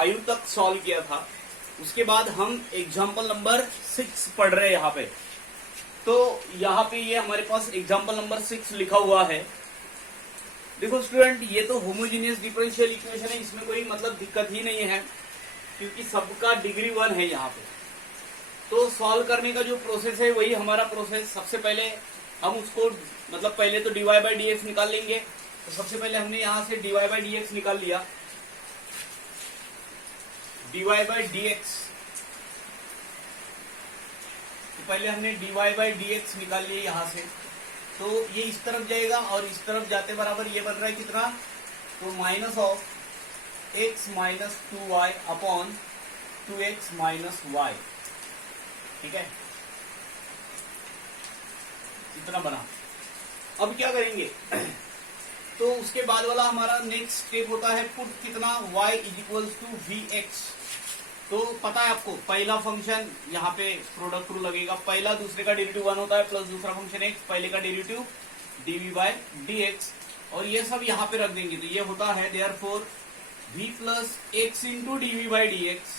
5 तक सॉल्व किया था, उसके बाद हम एग्जाम्पल नंबर 6 पढ़ रहे हैं यहाँ पे। तो यहाँ पे ये हमारे पास एग्जाम्पल नंबर 6 लिखा हुआ है। देखो स्टूडेंट, ये तो होमोजीनियस डिफरेंशियल इक्वेशन है, इसमें कोई मतलब दिक्कत ही नहीं है क्योंकि सबका डिग्री 1 है यहाँ पे। तो सॉल्व करने का जो प्रोसेस है वही हमारा प्रोसेस। सबसे पहले हम उसको मतलब पहले तो dy बाई डी एक्स निकाल लेंगे। तो सबसे पहले हमने यहाँ से dy बाई डी एक्स निकाल लिया। dy बाई डी एक्स, तो पहले हमने dy बाई डी एक्स निकाल लिया यहाँ से। तो ये इस तरफ जाएगा और इस तरफ जाते बराबर ये बन रहा है कितना, तो minus of x minus 2y upon 2x minus y। ठीक है, इतना बना। अब क्या करेंगे तो उसके बाद वाला हमारा नेक्स्ट स्टेप होता है पुट कितना y is equals to v x. तो पता है आपको पहला फंक्शन यहाँ पे प्रोडक्ट रूल लगेगा, पहला दूसरे का डेरिवेटिव 1 होता है प्लस दूसरा फंक्शन x, पहले का डेरिवेटिव dv बाय dx, और ये सब यहाँ पे रख देंगे। तो ये होता है therefore v plus x into DV by D x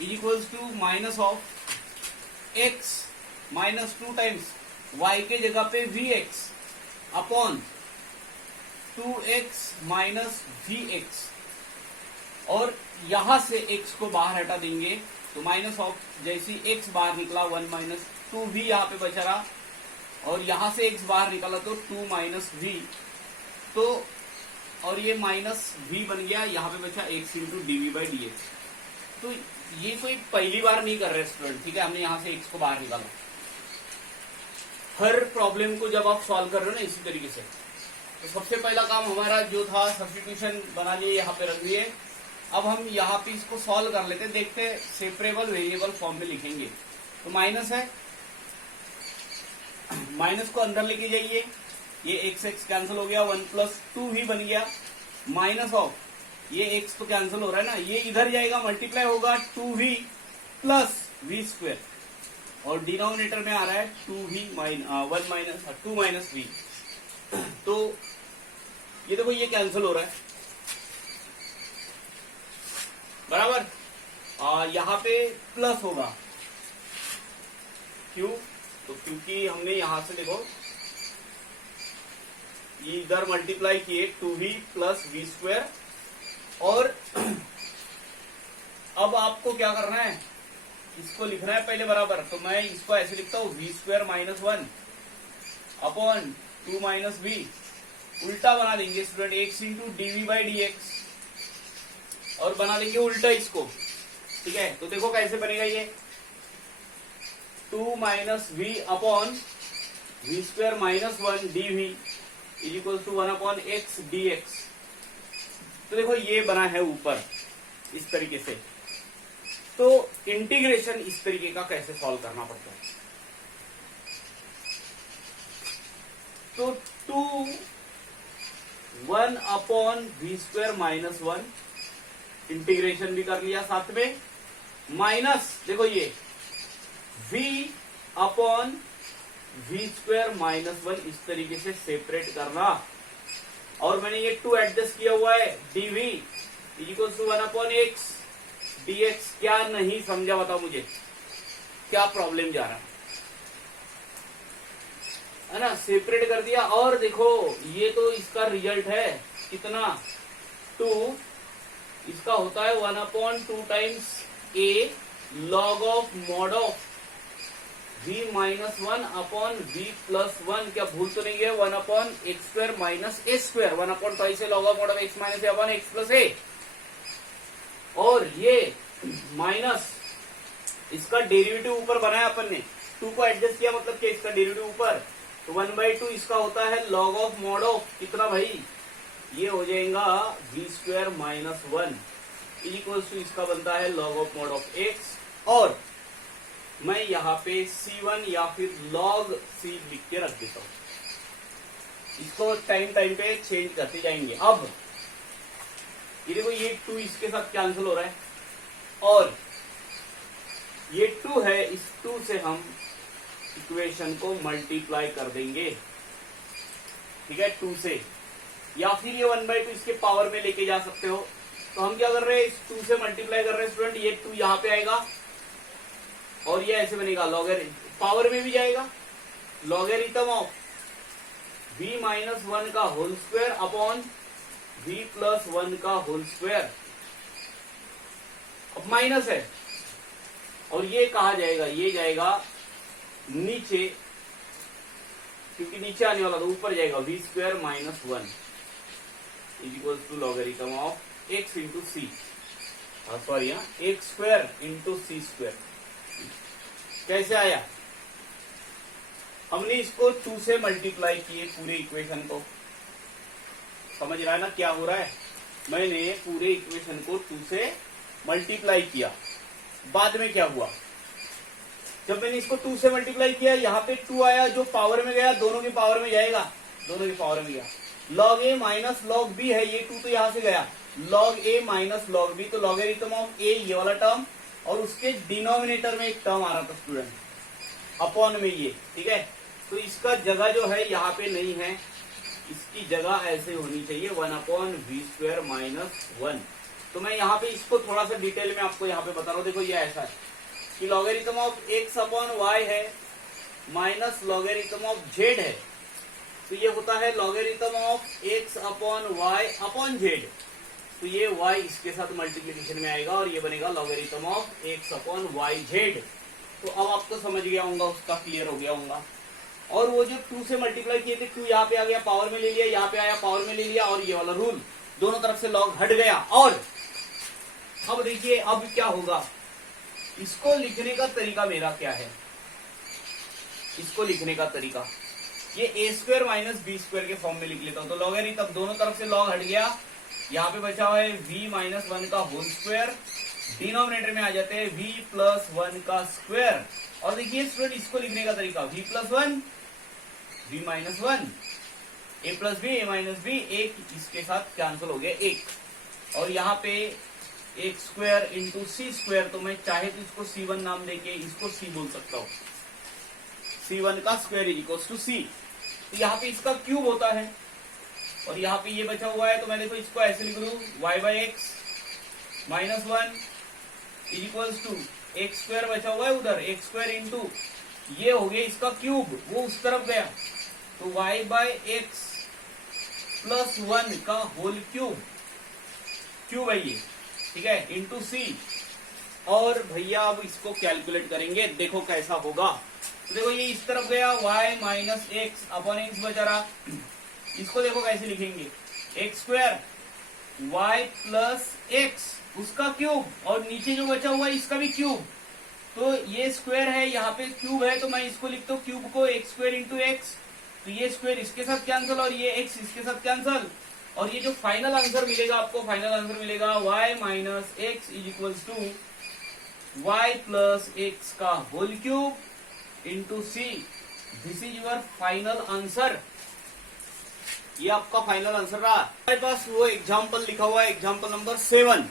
is equals to minus of x minus 2 times y के जगह पे vx upon 2x minus vx, और यहां से x को बाहर हटा देंगे तो माइनस ऑफ जैसी x बाहर निकला 1 माइनस 2v यहाँ पे बचा रहा, और यहां से x बाहर निकाला तो 2 माइनस v, तो और ये माइनस v बन गया, यहाँ पे बचा x into DV by D x. तो ये कोई पहली बार नहीं कर रहे स्टूडेंट, ठीक है, हमने यहाँ से x को बाहर निकाला। हर प्रॉब्लम को जब आप सॉल्व कर रहे हो ना इसी तरीके से, तो सबसे पहला काम हमारा जो था सब्स्टिट्यूशन बना लिए, यहाँ पे रख दिए। अब हम यहाँ पे इसको सॉल्व कर लेते, देखते सेपरेबल वेरिएबल फॉर्म में लिखेंगे। तो माइनस है, माइनस को अंदर लेके जाइए, ये एक्स एक्स कैंसिल हो गया, 1 प्लस 2v बन गया, माइनस ऑफ ये एक्स तो कैंसिल हो रहा है ना, ये इधर जाएगा मल्टीप्लाई होगा 2v प्लस v स्क्वायर, और डिनोमिनेटर में आ रहा है 2 माइनस v। तो ये देखो ये कैंसिल हो रहा है बराबर, यहाँ पे प्लस होगा, क्यों, तो क्योंकि हमने यहां से देखो ये इधर मल्टीप्लाई किए 2v प्लस वी स्क्वायर, और अब आपको क्या करना है, इसको लिखना है पहले बराबर। तो मैं इसको ऐसे लिखता हूं v square minus 1 upon 2 minus v, उल्टा बना देंगे student, x into DV by D x, और बना देंगे उल्टा इसको। ठीक है, तो देखो कैसे बनेगा ये 2 minus v upon we square minus 1 dv is equal to 1 upon x d x. तो देखो ये बना है ऊपर इस तरीके से। तो इंटीग्रेशन इस तरीके का कैसे सॉल्व करना पड़ता है, तो 1 upon we square minus 1 integration भी कर लिया, साथ में माइनस देखो ये v upon we square minus 1 इस तरीके से सेपरेट करना, और मैंने ये 2 एडजस्ट किया हुआ है, dv equal to 1 upon x dx। क्या नहीं समझा बताओ मुझे, क्या प्रॉब्लम जा रहा है ना, सेपरेट कर दिया। और देखो ये तो इसका रिजल्ट है कितना 2, इसका होता है 1 upon 2 times a log of mod of v minus 1 upon v plus 1, क्या भूल तो नहीं गया, 1 upon x square minus A square, 1 upon twice log of mod of x minus A upon X plus A, और ये minus इसका derivative ऊपर बनाया अपन ने, 2 को एडजस्ट किया मतलब कि इसका डेरिवेटिव ऊपर, तो 1/2 इसका होता है लॉग ऑफ मॉड ऑफ कितना भाई, ये हो जाएगा v square minus 1 equal to इसका बनता है log of mod of x, और मैं यहाँ पे c1 या फिर log c लिख के रख देता हूं, इसको टाइम टाइम पे चेंज करते जाएंगे। अब ये देखो ये 2 इसके साथ कैंसिल हो रहा है, और ये 2 है, इस 2 से हम इक्वेशन को मल्टीप्लाई कर देंगे, ठीक है, 2 से, या फिर ये 1/2 इसके पावर में लेके जा सकते हो, तो हम क्या कर रहे हैं, इस 2 से मल्टीप्लाई कर रहे हैं स्टूडेंट, ये 2 यहाँ पे आएगा और ये ऐसे बनेगा पावर में भी जाएगा, लॉगरिथम ऑफ v माइनस 1 का whole square upon v plus 1 का होल स्क्वायर। अब माइनस है और ये कहा जाएगा, ये जाएगा नीचे, क्योंकि नीचे आने वाला तो ऊपर जाएगा, v square minus 1 is equal to logarithm of x into c, sorry यहाँ x square into c square. कैसे आया, हमने इसको 2 से मल्टीप्लाई किए पूरे इक्वेशन को, समझ रहा है ना क्या हो रहा है, मैंने पूरे इक्वेशन को 2 से मल्टीप्लाई किया। बाद में क्या हुआ, जब मैंने इसको 2 से मल्टीप्लाई किया, यहाँ पे 2 आया जो पावर में गया, दोनों की पावर में जाएगा, दोनों की पावर में गया, लॉग ए माइनस लॉग बी है, ये 2 तो यहाँ से गया, लॉग ए माइनस लॉग बी, तो लॉगरिथम ऑफ ए ये वाला टर्म और उसके डिनोमिनेटर में एक टर्म आ रहा था स्टूडेंट, अपॉन में ये, ठीक है। तो इसका जगह जो है यहाँ पे नहीं है, इसकी जगह ऐसे होनी चाहिए 1 अपॉन वी स्क्वायर माइनस 1। तो मैं यहाँ पे इसको थोड़ा सा डिटेल में आपको यहाँ पे बता रहा हूँ। देखो ये ऐसा है कि logarithm of x upon y है माइनस लॉगरिथम ऑफ जेड है, तो ये होता है logarithm of x upon y upon z, तो ये y इसके साथ मल्टीप्लिकेशन में आएगा और ये बनेगा logarithm of x upon y z. तो अब आपको समझ गया होगा, उसका क्लियर हो गया होगा। और वो जो 2 से मल्टीप्लाई किए थे, 2 यहाँ पे आ गया, पावर में ले लिया, यहाँ पे आया, पावर में ले लिया, और ये वाला रूल दोनों तरफ से लॉग हट गया। और अब देखिए अब क्या होगा, इसको लिखने का तरीका मेरा क्या है, इसको लिखने का तरीका ये ए स्क्वायर माइनस बी स्क्वायर के फॉर्म में लिख लेता हूं। तो लॉगरिथम दोनों तरफ से लॉग हट गया, यहाँ पे बचा हुआ है v माइनस 1 का होल स्क्वायर, डिनोमिनेटर में आ जाते हैं v प्लस 1 का स्क्वायर। और देखिए स्टूडेंट इसको लिखने का तरीका, v plus 1 v minus 1, a plus b, a minus b, एक इसके साथ कैंसिल हो गया एक, और यहाँ पे एक स्क्वायर इंटू सी स्क्वायर, तो मैं चाहे तो इसको c1 नाम देके इसको c बोल सकता हूँ, c1 का square is equal to c। तो यहाँ पे इसका क्यूब होता है और यहाँ पे ये बचा हुआ है, तो मैं देखो इसको ऐसे लिख लूं y by x minus 1 is equal to x square बचा हुआ है उधर, एक्स स्क्वायर इंटू ये हो गया इसका क्यूब, वो उस तरफ गया, तो y बाई एक्स प्लस 1 का होल क्यूब, क्यूब है ये, ठीक है, इंटू सी। और भैया अब इसको कैलकुलेट करेंगे, देखो कैसा होगा। तो देखो ये इस तरफ गया, y minus x upon x बचा रहा, इसको देखो कैसे लिखेंगे, x square y plus x उसका क्यूब, और नीचे जो बचा हुआ है इसका भी क्यूब, तो ये स्क्वायर है, यहाँ पे क्यूब है, तो मैं इसको लिखता हूँ क्यूब को एक्स स्क्वायर इंटू एक्स, तो ये स्क्वायर इसके साथ कैंसिल और ये एक्स इसके साथ कैंसिल, और ये जो फाइनल आंसर मिलेगा आपको, फाइनल आंसर मिलेगा y minus X is equal to Y plus X का whole cube into C. This is your final answer, ये आपका फाइनल आंसर रहा। हमारे पास वो एग्जाम्पल लिखा हुआ है, एग्जाम्पल नंबर 7।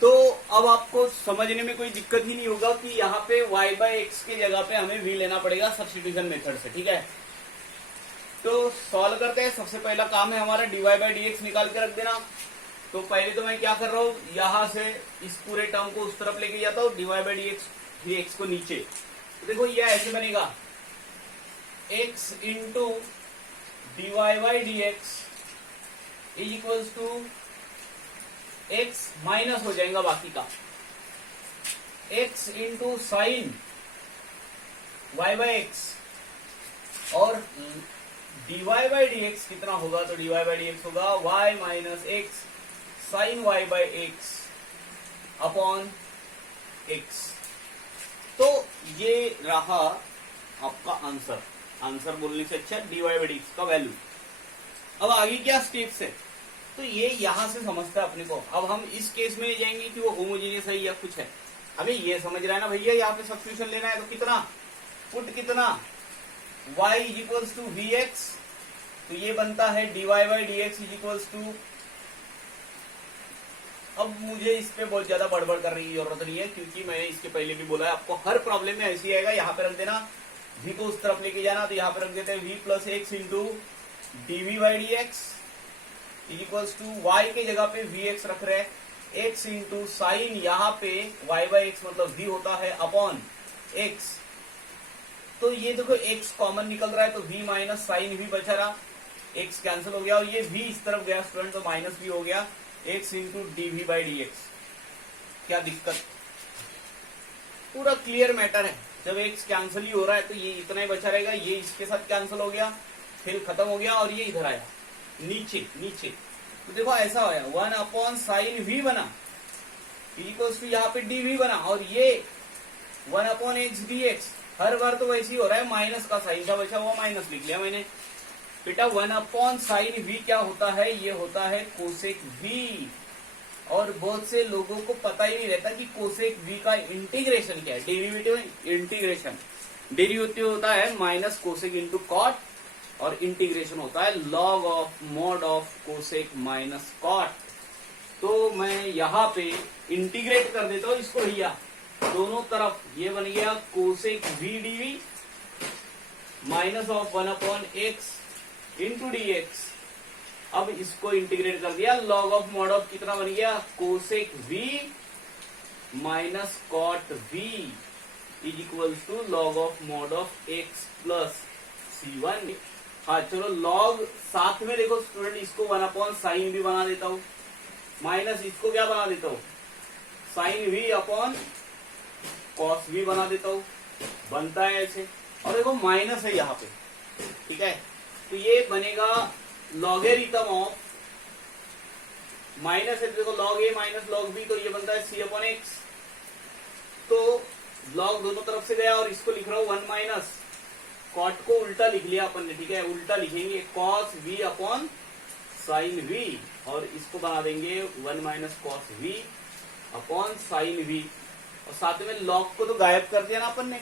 तो अब आपको समझने में कोई दिक्कत ही नहीं होगा कि यहाँ पे y बाई एक्स की जगह पे हमें v लेना पड़ेगा सब्स्टिट्यूशन मेथड से, ठीक है। तो सॉल्व करते हैं। सबसे पहला काम है हमारा dy बाई dx निकाल के रख देना। तो पहले तो मैं क्या कर रहा हूँ, यहाँ से इस पूरे टर्म को उस तरफ लेके जाता हूँ, dy बाई dx, dx को नीचे। तो देखो ये ऐसे बनेगा x into dy by dx is equals to x minus हो जाएगा बाकी का, x into sine y by x, और dy बाई dx कितना होगा, तो dy बाई dx होगा y minus x sine y by x upon x। तो ये रहा आपका आंसर, आंसर बोलने से अच्छा dy बाई dx का वैल्यू। अब आगे क्या स्टेप्स है, तो ये यहां से समझता है अपने को। अब हम इस केस में जाएंगे कि वो होमोजीनियस है या कुछ है, हमें ये समझ रहा है ना भैया, यहाँ पे सब्स्टिट्यूशन लेना है, तो कितना पुट कितना y is equals to v x, तो ये बनता है dy by dx is equals to. अब मुझे इस पे बहुत ज्यादा बड़बड़ करने की जरूरत नहीं है, क्योंकि मैंने इसके पहले भी बोला है आपको, हर प्रॉब्लम में ऐसी आएगा। यहाँ पे रख देना v को उस तरफ लेके जाना, तो यहाँ पे रख देते हैं v plus x into d v by D x is equals to y के जगह पे वी एक्स रख रहे हैं, एक्स इंटू साइन यहाँ पे वाई बाई एक्स मतलब वी होता है अपॉन एक्स। तो ये देखो एक्स कॉमन निकल रहा है तो v माइनस साइन भी बचा रहा, एक्स कैंसिल हो गया और ये v इस तरफ गया स्टूडेंट तो माइनस भी हो गया, x into d v by D x. क्या दिक्कत, पूरा क्लियर मैटर है। जब एक्स कैंसिल ही हो रहा है तो ये इतना ही बचा रहेगा, ये इसके साथ कैंसिल हो गया, फिर खत्म हो गया और ये इधर आया नीचे नीचे। तो देखो ऐसा होया 1 अपॉन साइन वी बना इक्वल्स टू यहाँ पे डी वी बना और ये 1 अपॉन एक्स डी एक्स। हर बार तो वैसे ही हो रहा है, माइनस का साइन था बचा हुआ माइनस लिख लिया मैंने। बेटा 1 अपॉन साइन वी क्या होता है, ये होता है कोसेक वी। और बहुत से लोगों को पता ही नहीं रहता कि कोसेक वी का इंटीग्रेशन क्या है, डेरिवेटिव इंटीग्रेशन। डेरिवेटिव होता है माइनस कोसेक इंटू कॉट और इंटीग्रेशन होता है log of mod of cosec minus cot. तो मैं यहाँ पे इंटीग्रेट कर देता हूँ इसको भैया दोनों तरफ, ये बन गया cosec v dv minus of 1 upon x into D x. अब इसको इंटीग्रेट कर दिया, लॉग ऑफ मॉड ऑफ कितना बन गया cosec v minus cot v is equal to log of mod of x plus C1। हाँ चलो लॉग साथ में देखो स्टूडेंट, इसको 1 अपॉन साइन भी बना देता हूं माइनस इसको क्या बना देता हूं sine v upon cos we बना देता हूं, बनता है ऐसे। और देखो माइनस है यहाँ पे, ठीक है, तो ये बनेगा लॉगेरिथम ऑफ माइनस है, देखो लॉग ए माइनस लॉग बी, तो ये बनता है सी अपॉन एक्स। तो लॉग दोनों तरफ से गया और इसको लिख रहा हूं 1 माइनस कॉट को उल्टा लिख लिया अपन ने, ठीक है, उल्टा लिखेंगे cos v upon sine v और इसको बना देंगे 1 minus cos v upon sine v और साथ में लॉग को तो गायब कर दिया ना अपन ने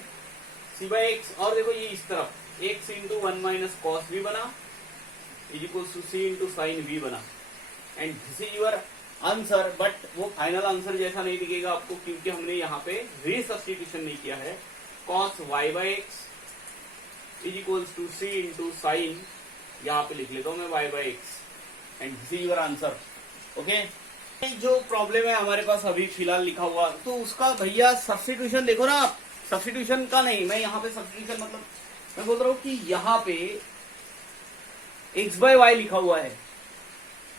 सी बाई एक्स। और देखो ये इस तरफ X into 1 minus cos we बना is equal to C into sine V बना and this is your answer. But वो फाइनल आंसर जैसा नहीं दिखेगा आपको क्योंकि हमने यहाँ पे रीसब्स्टिट्यूशन नहीं किया है। Cos y by x is equal to C into sine, यहाँ पे लिख लेता हूँ मैं y by x and this is your answer. Okay, जो प्रॉब्लम है हमारे पास अभी फिलहाल लिखा हुआ तो उसका भैया सब्स्टिट्यूशन देखो ना आप, सब्स्टिट्यूशन का नहीं, मैं यहाँ पे सब्स्टिट्यूशन मतलब मैं बोल रहा हूँ कि यहाँ पे एक्स बाय वाई लिखा हुआ है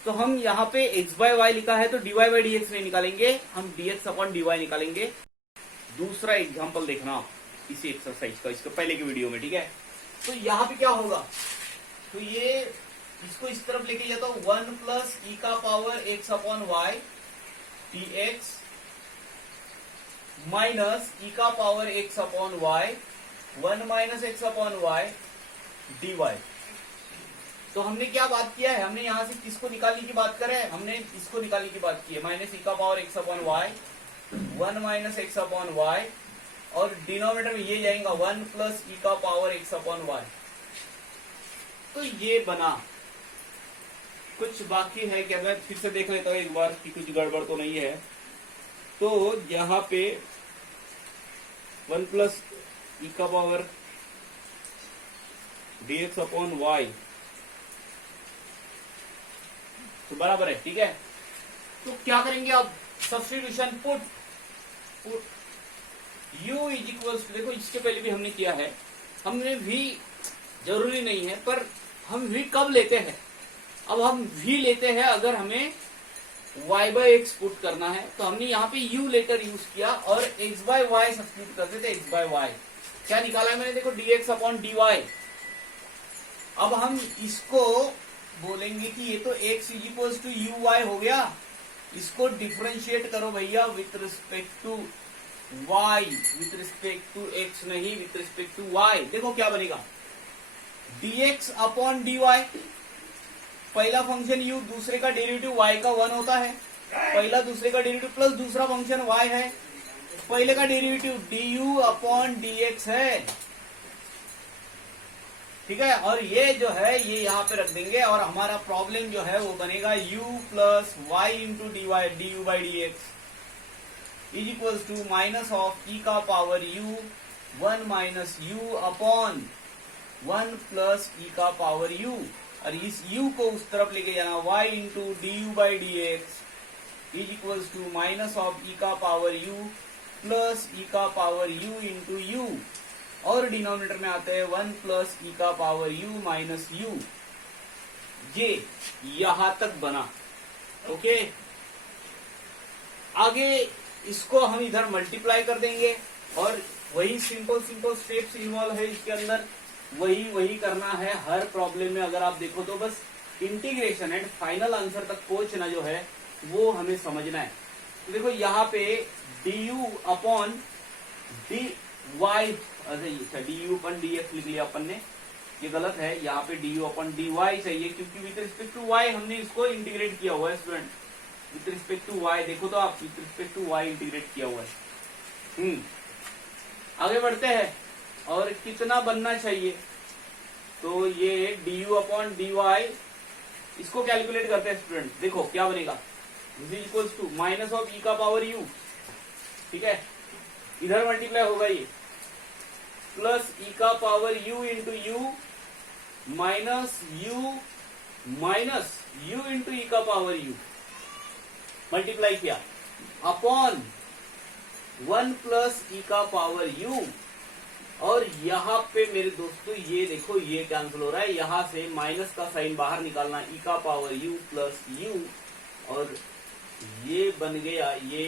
तो हम यहाँ पे एक्स बाय वाई लिखा है तो d Y by D x नहीं निकालेंगे, हम d x upon D y निकालेंगे। दूसरा एग्जाम्पल देखना आप इसी एक्सरसाइज का, इसके पहले की वीडियो में, ठीक है। तो यहाँ पे क्या होगा, तो ये इसको इस तरफ लेके जाता हूं 1 प्लस ई का power x upon Y D X minus ई का power x upon Y 1 minus x upon Y D Y. तो हमने क्या बात किया है, हमने यहां से किसको निकालने की बात करें, हमने इसको निकालने की बात की है माइनस ई का power x upon Y 1 minus x upon y और डिनोमिनेटर में ये जाएगा 1 प्लस ई का पावर एक्स अपॉन वाई। तो ये बना, कुछ बाकी है क्या, मैं फिर से देख लेता हूं एक बार कि कुछ गड़बड़ तो नहीं है। तो यहाँ पे 1 प्लस ई का power d x upon y तो बराबर है, ठीक है। तो क्या करेंगे अब, substitution put u is equal, देखो इसके पहले भी हमने किया है, हमने v जरूरी नहीं है पर हम v कब लेते हैं, अब हम v लेते हैं अगर हमें y बाई एक्स पुट करना है तो हमने यहाँ पे u लेटर यूज किया और x बाय वाई सब्स्टिट्यूट करते थे, x बाय वाई क्या निकाला है मैंने, देखो dx अपॉन dy। अब हम इसको बोलेंगे कि ये तो x is equal to u y हो गया, इसको डिफ्रेंशिएट करो भैया with respect to y, with respect to x नहीं, विथ रिस्पेक्ट टू y। देखो क्या बनेगा dx अपॉन dy, पहला फंक्शन u दूसरे का डेरिवेटिव y का 1 होता है, पहला दूसरे का डेरिवेटिव प्लस दूसरा फंक्शन y है, पहले का डेरिवेटिव du अपॉन dx है, ठीक है। और ये जो है ये यहाँ पे रख देंगे और हमारा प्रॉब्लम जो है वो बनेगा u plus Y into D Y D you by D x is equal to minus of ई का power u 1 minus u upon 1 plus ई का पावर u। और इस u को उस तरफ लेके जाना, y into D you by D x is equals to minus of ई का पावर u प्लस ई का पावर u इंटू यू, और डिनोमिनेटर में आते हैं 1 प्लस ई का पावर u माइनस u। ये यहां तक बना। ओके, आगे इसको हम इधर मल्टीप्लाई कर देंगे और वही सिंपल स्टेप्स इन्वॉल्व है इसके अंदर, वही करना है हर प्रॉब्लम में। अगर आप देखो तो बस इंटीग्रेशन एंड फाइनल आंसर तक पहुंचना जो है वो हमें समझना है। तो देखो यहाँ पे du upon D Y, D u upon d x लिख लिया अपन ने, ये गलत है। यहाँ पे du अपॉन डी वाई चाहिए क्योंकि विथ रिस्पेक्ट टू y हमने इसको इंटीग्रेट किया हुआ है student. With respect to y देखो तो आप, with respect to y integrate किया हुआ है। आगे बढ़ते हैं और कितना बनना चाहिए, तो ये du अपॉन डी वाई, इसको कैलकुलेट करते हैं स्टूडेंट। देखो क्या बनेगा, this is equals to minus of ई का पावर u, ठीक है, इधर मल्टीप्लाई होगा ये, प्लस ई का power u into U minus u into E का पावर u, मल्टीप्लाई किया अपॉन 1 प्लस ई का पावर u, और यहाँ पे मेरे दोस्तों ये देखो ये कैंसिल हो रहा है, यहां से माइनस का साइन बाहर निकालना, ई का पावर u प्लस u, और ये बन गया ये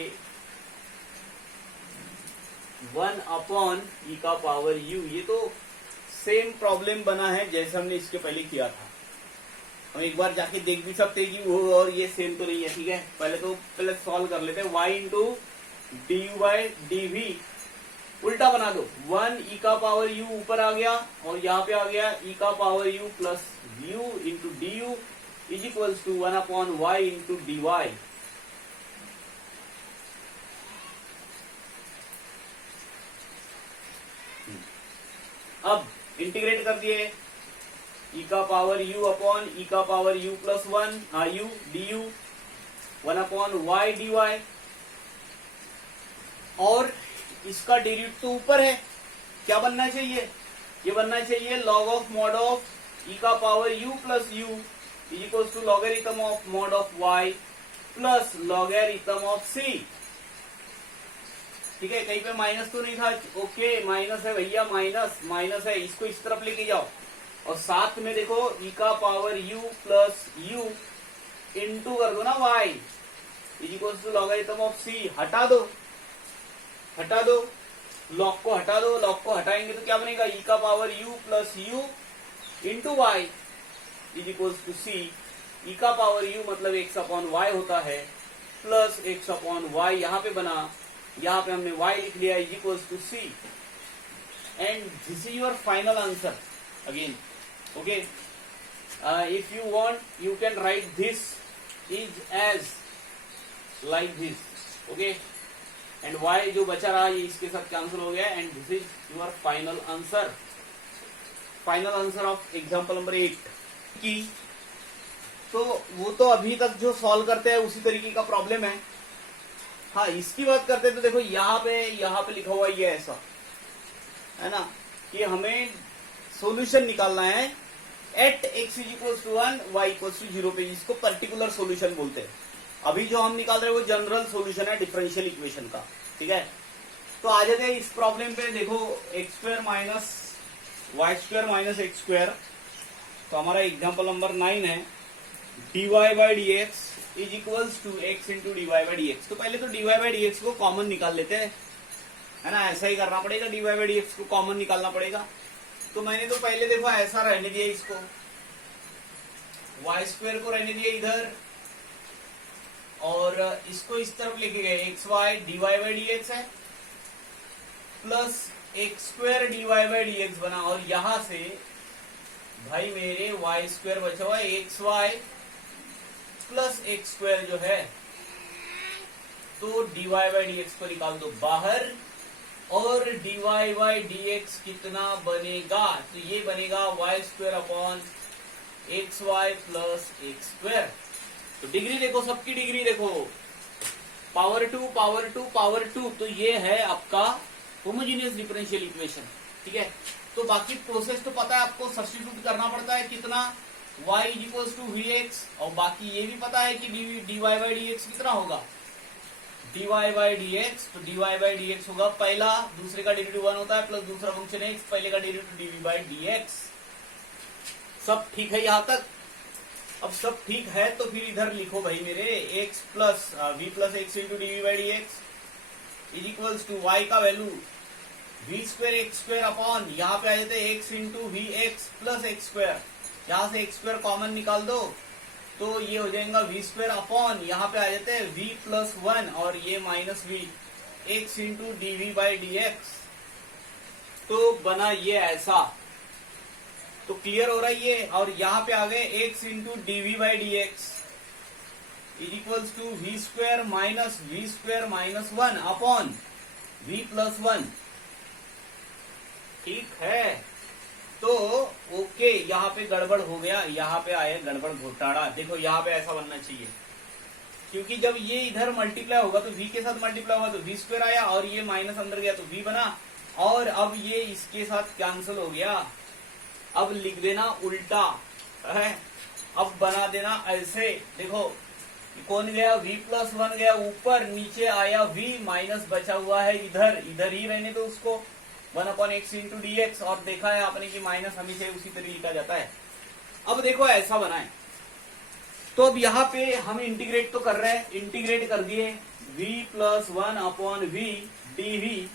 1 अपॉन ई का पावर u। ये तो सेम प्रॉब्लम बना है जैसे हमने इसके पहले किया था। हम एक बार जाके देख भी सकते हैं कि वो और ये सेम तो नहीं है, ठीक है। पहले सॉल्व कर लेते हैं। y into D you by d v उल्टा बना दो, 1 ई का पावर u ऊपर आ गया और यहाँ पे आ गया ई का power u plus u into D u is equals to 1 upon y into D y. अब इंटीग्रेट कर दिए, ई का पावर u अपॉन ई का power u plus 1 u d u 1 upon Y D y, और इसका derivative तो ऊपर है, क्या बनना चाहिए, ये बनना चाहिए लॉग ऑफ मॉड ऑफ ई का power u plus u is equal to logarithm of mod of y plus logarithm of c। ठीक है, कहीं पे माइनस तो नहीं था, ओके माइनस है भैया, माइनस है, इसको इस तरफ लेके जाओ, और साथ में देखो ई का power u plus u into कर दो ना y is equal to logarithm of c। हटा दो लॉग को हटा दो, लॉग को हटाएंगे तो क्या बनेगा, ई का power u plus u into y is equal to c। E का पावर u मतलब x अपॉन y होता है, प्लस x अपॉन y यहाँ पे बना, यहाँ पे हमने y लिख लिया is equal to c, and this is your final answer again. Okay, if you want you can write this is as like this, okay, and y जो बचा रहा ये इसके साथ कैंसिल हो गया, and this is your final answer of example number 8 की। तो वो तो अभी तक जो सॉल्व करते हैं उसी तरीके का प्रॉब्लम है। हाँ, इसकी बात करते हैं तो देखो यहाँ पे लिखा हुआ ये ऐसा है ना कि हमें सॉल्यूशन निकालना है at x is equal to 1 y equal to 0 पे, इसको पर्टिकुलर सॉल्यूशन बोलते हैं। अभी जो हम निकाल रहे हैं वो जनरल सॉल्यूशन है डिफरेंशियल इक्वेशन का, ठीक है। तो आ जाते हैं इस प्रॉब्लम पे, देखो x square minus y square minus x square, तो हमारा एग्जाम्पल नंबर 9 है dy by D x is equals to x into D Y by D x. तो पहले तो dy बाई डी एक्स को कॉमन निकाल लेते हैं, है ना, ऐसा ही करना पड़ेगा, dy बाई डी एक्स को कॉमन निकालना पड़ेगा। तो मैंने तो पहले देखो ऐसा रहने दिया, इसको वाई स्क्वायर को रहने दिया इधर, और इसको इस तरफ लेके गए, X Y D Y by D X है, plus x square D Y by D X बना, और यहां से भाई मेरे वाई स्क्वायर बचा हुआ है, x y plus x square जो है, तो d Y by D x को निकाल दो बाहर, और d Y by D x कितना बनेगा, तो ये बनेगा y square upon x y plus x square. तो डिग्री देखो, सबकी डिग्री देखो, पावर 2, तो ये है आपका होमोजेनियस डिफरेंशियल इक्वेशन, ठीक है। तो बाकी प्रोसेस तो पता है आपको, सब्स्टिट्यूट करना पड़ता है कितना, y is equal to v x, और बाकी ये भी पता है कि dy बाई डी एक्स कितना होगा, dy बाई डी एक्स। तो dy बाई डी एक्स होगा पहला, दूसरे का डेरिवेटिव 1 होता है, प्लस दूसरा फंक्शन x, पहले का derivative dv by D x. सब ठीक है यहां तक? अब सब ठीक है तो फिर इधर लिखो भाई मेरे, x plus V plus x into D by D x is equals to Y का value V square x square upon, यहाँ पे आ जाते हैं x into we x plus x square, यहाँ से एक्स स्क्वायर कॉमन निकाल दो तो ये हो जाएगा वी स्क्वायर अपॉन, यहाँ पे आ जाते हैं v प्लस 1 और ये minus v, x into d v by D x. तो बना ये ऐसा, तो क्लियर हो रहा है ये। और यहाँ पे आ गए x into d v by D x is equals to v square minus 1 upon v plus 1। ठीक है, तो ओके, यहाँ पे गड़बड़ हो गया, यहाँ पे आया गड़बड़ घोटाला। देखो यहाँ पे ऐसा बनना चाहिए, क्योंकि जब ये इधर मल्टीप्लाई होगा तो v के साथ मल्टीप्लाई होगा तो वी स्क्वायर आया, और ये माइनस अंदर गया तो v बना, और अब ये इसके साथ कैंसिल हो गया। अब लिख देना उल्टा है, अब बना देना ऐसे, देखो कौन गया, v प्लस 1 गया ऊपर, नीचे आया v, माइनस बचा हुआ है इधर, इधर ही रहने तो उसको 1 upon x into D x, और देखा है आपने कि माइनस हमेशा उसी तरह लिखा जाता है। अब देखो ऐसा बनाए, तो अब यहाँ पे हम इंटीग्रेट तो कर रहे हैं, इंटीग्रेट कर दिए v plus 1 upon v d v,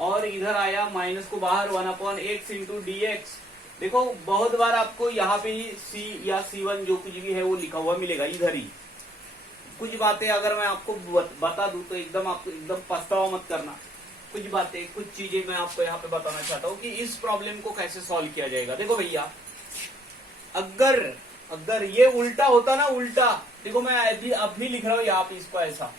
और इधर आया माइनस को बाहर 1 upon x into D x. देखो बहुत बार आपको यहाँ पे ही c या c1 जो कुछ भी है वो लिखा हुआ मिलेगा इधर ही। कुछ बातें अगर मैं आपको बता दूं तो एकदम आपको एकदम पछतावा मत करना, कुछ बातें कुछ चीजें मैं आपको यहाँ पे बताना चाहता हूँ कि इस प्रॉब्लम को कैसे सॉल्व किया जाएगा। देखो भैया, अगर ये उल्टा होता ना, उल्टा, देखो मैं अभी लिख रहा हूँ यहाँ पे इसको ऐसा,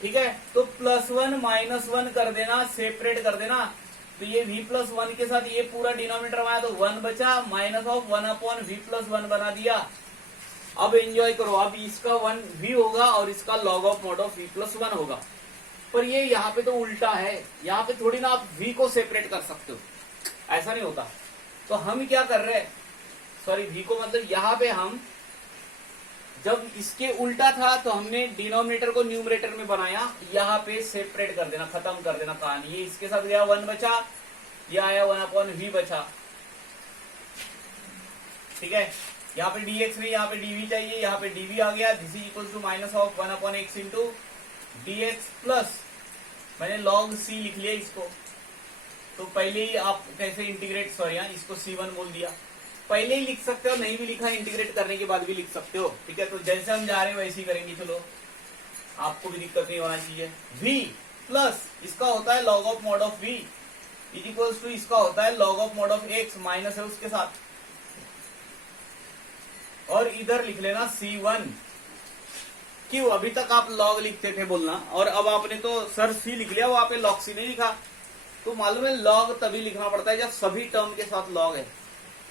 ठीक है, तो प्लस 1 माइनस 1 कर देना, सेपरेट कर देना, तो ये v प्लस 1 के साथ ये पूरा डिनोमिनेटर में आया तो 1 बचा, minus of 1 upon v plus 1 बना दिया। अब एंजॉय करो, अब इसका 1 v होगा और इसका log of mod of v plus 1 होगा, पर ये यहाँ पे तो उल्टा है, यहाँ पे थोड़ी ना आप v को सेपरेट कर सकते हो, ऐसा नहीं होता। तो हम क्या कर रहे हैं, सॉरी v को मतलब यहाँ पे हम जब इसके उल्टा था तो हमने डिनोमिनेटर को न्यूमरेटर में बनाया, यहाँ पे सेपरेट कर देना, खत्म कर देना कहानी। ये इसके साथ गया 1 बचा, ये आया 1 अपॉन वी बचा, ठीक है, यहाँ पे dx नहीं, यहाँ पे dv चाहिए, यहाँ पे dv आ गया, this is equal to minus of 1 upon x into dx plus, मैंने log c लिख लिया इसको। तो पहले ही आप कैसे इंटीग्रेट, सॉरी इसको c1 बोल दिया, पहले ही लिख सकते हो, नहीं भी लिखा इंटीग्रेट करने के बाद भी लिख सकते हो, ठीक है। तो जैसे हम जा रहे हैं वैसे ही करेंगे, चलो आपको भी दिक्कत नहीं होना चाहिए। v प्लस इसका होता है log of mod of v is equals to इसका होता है log of mod of x, minus है उसके साथ, और इधर लिख लेना c1। क्यों, अभी तक आप लॉग लिखते थे बोलना, और अब आपने तो सर c लिख लिया, वहां पे लॉग c नहीं लिखा। तो मालूम है लॉग तभी लिखना पड़ता है जब सभी टर्म के साथ लॉग है।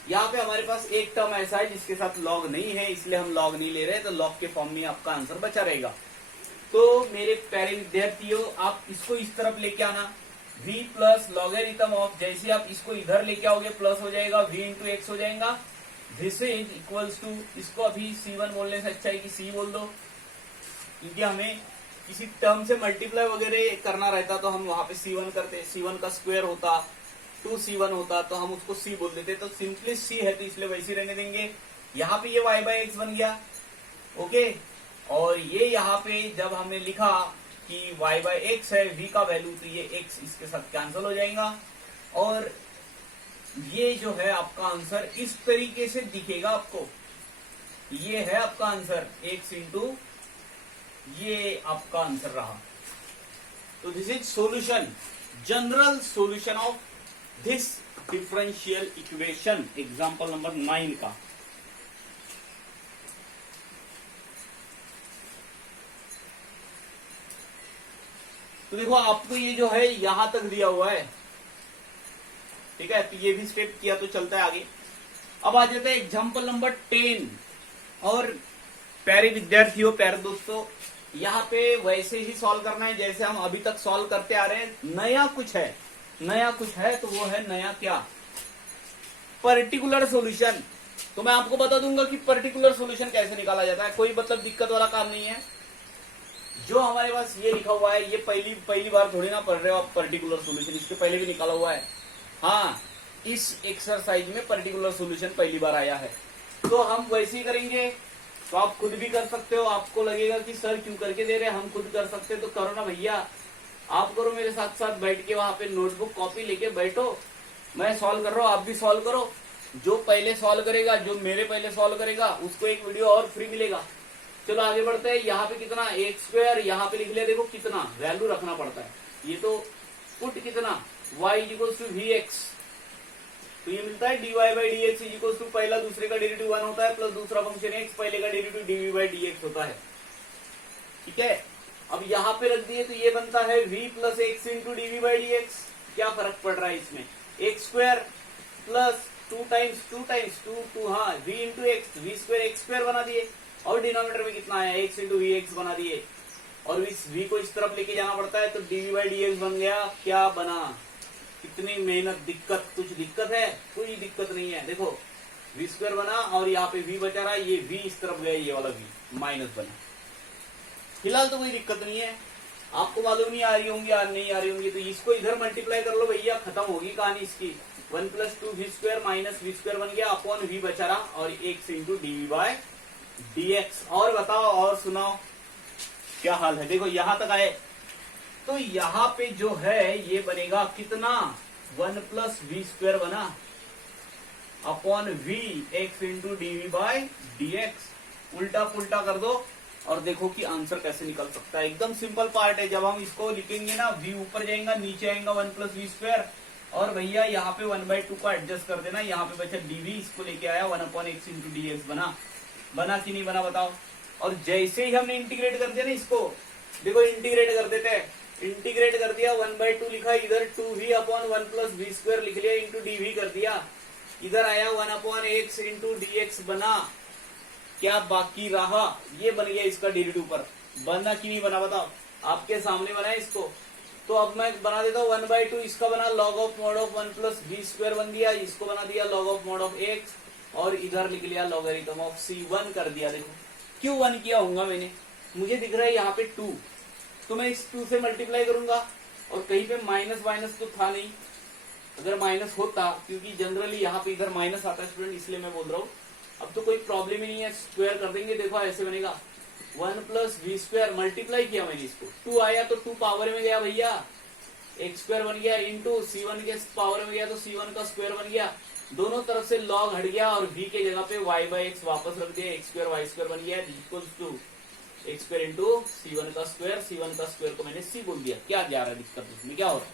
यहाँ पे हमारे पास एक टर्म ऐसा है जिसके साथ लॉग नहीं है, इसलिए हम लॉग नहीं ले रहे, तो लॉग के फॉर्म में आपका आंसर बचा रहेगा। तो मेरे प्यारे विद्यार्थियों, आप इसको इस तरफ लेके आना, v प्लस लॉगरिथम ऑफ, जैसे आप इसको इधर लेके आओगे प्लस हो जाएगा, v इंटू एक्स हो जाएगा, दिस इज इक्वल्स टू, इसको अभी c1 बोलने से अच्छा है कि c बोल दो, क्योंकि हमें किसी टर्म से मल्टीप्लाई वगैरह करना रहता तो हम वहां पे c1 करते, c1 का स्क्वायर होता 2c1 होता तो हम उसको c बोल देते, तो सिंपली c है तो इसलिए वैसे रहने देंगे। यहाँ पे ये y बाई एक्स बन गया, ओके, और ये यहाँ पे जब हमने लिखा कि y बाई एक्स है v का वैल्यू, तो ये x इसके साथ कैंसिल हो जाएगा, और ये जो है आपका आंसर इस तरीके से दिखेगा आपको, ये है आपका आंसर x इंटू ये आपका आंसर रहा। तो this is solution, general solution of this differential equation, example number 9 का। तो देखो आपको ये जो है यहां तक दिया हुआ है, ठीक है, तो ये भी स्टेप किया तो चलता है आगे। अब आ जाता है एग्जांपल नंबर 10। और प्यारे विद्यार्थियों, प्यारे दोस्तों, यहाँ पे वैसे ही सॉल्व करना है जैसे हम अभी तक सॉल्व करते आ रहे हैं। नया कुछ है, नया कुछ है, तो वो है नया क्या, पर्टिकुलर सॉल्यूशन। तो मैं आपको बता दूंगा कि पर्टिकुलर सॉल्यूशन कैसे निकाला जाता है, कोई मतलब दिक्कत वाला काम नहीं है। जो हमारे पास ये लिखा हुआ है, ये पहली बार थोड़ी ना पढ़ रहे हो आप पर्टिकुलर सॉल्यूशन, इसके पहले भी निकाला हुआ है। हाँ, इस एक्सरसाइज में पर्टिकुलर सॉल्यूशन पहली बार आया है, तो हम वैसे ही करेंगे। तो आप खुद भी कर सकते हो, आपको लगेगा कि सर क्यों करके दे रहे, हम खुद कर सकते, तो करो ना भैया, आप करो मेरे साथ साथ बैठ के, वहां पे नोटबुक कॉपी लेके बैठो, मैं सॉल्व कर रहा हूँ, आप भी सॉल्व करो। जो पहले सॉल्व करेगा, जो मेरे पहले सॉल्व करेगा, उसको एक वीडियो और फ्री मिलेगा। चलो आगे बढ़ते हैं। यहाँ पे कितना एक्स स्क्वायर, यहाँ पे लिख लिया, देखो कितना वैल्यू रखना पड़ता है। ये तो पुट कितना y equals to v x, तो ये मिलता है dy by D x equals to पहला दूसरे का डेरिवेटिव 1 होता है, प्लस दूसरा फंक्शन x, पहले का derivative dv by D x होता है। ठीक है, अब यहाँ पे रख दिए तो ये बनता है v plus x into DV by D x. क्या फर्क पड़ रहा है इसमें, x square plus two times two हाँ v into x, v square x square बना दिए, और डिनोमिनेटर में कितना आया एक्स इंटू वी एक्स बना दिए, और इस v को इस तरफ लेके जाना पड़ता है, तो डीवी बाई डी एक्स बन गया। क्या बना, कितनी मेहनत, दिक्कत, कुछ दिक्कत है, कोई दिक्कत नहीं है। देखो वी स्क्वायर बना और यहाँ पे v बचा रहा है, ये v इस तरफ गया, ये वाला v माइनस बना। फिलहाल तो कोई दिक्कत नहीं है, आपको मालूम नहीं आ रही होंगी, आज नहीं आ रही होंगी, तो इसको इधर मल्टीप्लाई कर लो भैया, खत्म होगी कहानी इसकी। 1 plus two v square minus v square बन गया, अपॉन v बचा रहा, और x into d v by dx। और बताओ, और सुनाओ क्या हाल है। देखो यहां तक आए, तो यहां पे जो है ये बनेगा कितना, 1 प्लस वी स्क्वायर बना, upon v x into d v by dx। उल्टा पुल्टा कर दो और देखो कि आंसर कैसे निकल सकता है। एकदम सिंपल पार्ट है। जब हम इसको लिखेंगे ना, v ऊपर जाएगा, नीचे आएगा 1 प्लस वी स्क्वायर, और भैया यहाँ पे 1/2 का एडजस्ट कर देना, यहाँ पे बचा dv, इसको लेके आया 1 upon x into D X. बना कि नहीं बना बताओ। और जैसे ही हमने इंटीग्रेट कर दिया ना इसको, देखो इंटीग्रेट कर देते हैं, इंटीग्रेट कर दिया, 1/2 लिखा, इधर 2v upon 1 plus v square लिख लिया, इंटू dv कर दिया, इधर आया 1 अपॉन एक्स इंटू dx बना। क्या बाकी रहा, ये बन गया इसका डेरिवेटिव पर। बना कि नहीं बना बताओ, आपके सामने बना है इसको। तो अब मैं बना देता हूँ 1/2, इसका बना log of mod of 1 plus v square बन दिया, इसको बना दिया log of mod of x, और इधर लिख लिया लॉगरिथम ऑफ c1 कर दिया। देखो क्यों 1 किया होगा मैंने, मुझे दिख रहा है यहाँ पे 2, तो मैं इस 2 से मल्टीप्लाई करूंगा, और कहीं पे माइनस माइनस तो था नहीं, अगर माइनस होता, क्योंकि जनरली यहाँ पे इधर माइनस आता है स्टूडेंट, इसलिए मैं बोल रहा हूँ। अब तो कोई प्रॉब्लम ही नहीं है, स्क्वायर कर देंगे। देखो ऐसे बनेगा 1 प्लस वी स्क्वायर, मल्टीप्लाई किया मैंने इसको, 2 आया तो 2 पावर में गया भैया, एक्स स्क्वायर बन गया, इंटू c1 के पावर में गया तो c1 का स्क्वायर बन गया, दोनों तरफ से log हट गया, और v के जगह पे y बाई एक्स वापस रख दिया, एक्स स्क्वायर वाई स्क्वायर बन गया, equals to x square into c1 का स्क्वायर को मैंने c बोल दिया। क्या जा रहा है दिक्कत, इसमें क्या हो रहा है।